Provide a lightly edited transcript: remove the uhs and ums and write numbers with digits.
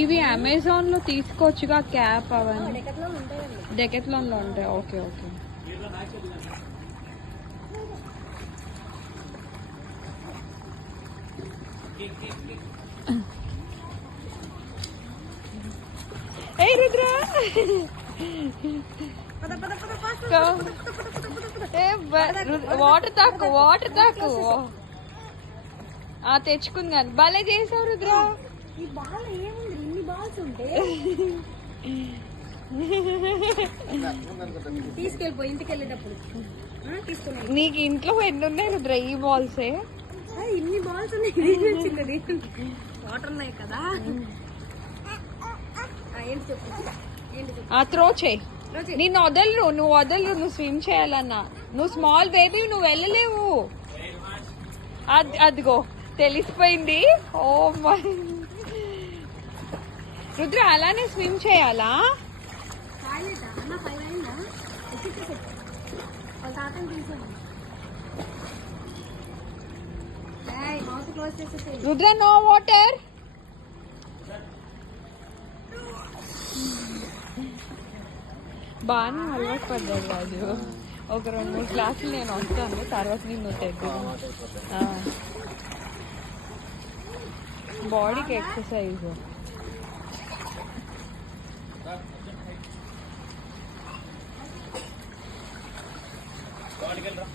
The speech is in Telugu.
ఇవి అమెజాన్ లో తీసుకోవచ్చుగా క్యాప్ అవన్నీ డెకెత్లాన్ లో ఉంటాయి. Okay okay. ఏ రుద్ర వాటర్ తాకు తెచ్చుకుంది కానీ భలే చేసావు రుద్ర. ఈ బాల్ ఏముంది, ఇన్ని బాల్స్ ఉంటే తీసుకెళ్ళిపో ఇంటికి వెళ్ళేటప్పుడు తీసుకుని. నీకు ఇంట్లో ఎన్ని ఉన్నాయి రుద్ర? ఈ బాల్సే ఇన్ని బాల్స్ ఉన్నాయి. వాటర్ ఉన్నాయి కదా. ఏంటి చెప్పు, ఏంటి చెప్పు. త్రో చేయి. నిన్ను వదలరు, నువ్వు స్విమ్ చేయాలన్నా. నువ్వు స్మాల్ బేబీ, నువ్వు వెళ్ళలేవు. అదిగో తెలిసిపోయింది. ఓ మై రుద్ర, అలానే స్విమ్ చేయాలా? Rudra no water. బాగానే అలవాటు పడ్డాడు రాజు. ఒక 2-3 క్లాసులు నేను వస్తాను, తర్వాత నిన్ను తెద్దు. బాడీకి ఎక్సర్సైజ్. వెళ్ళరా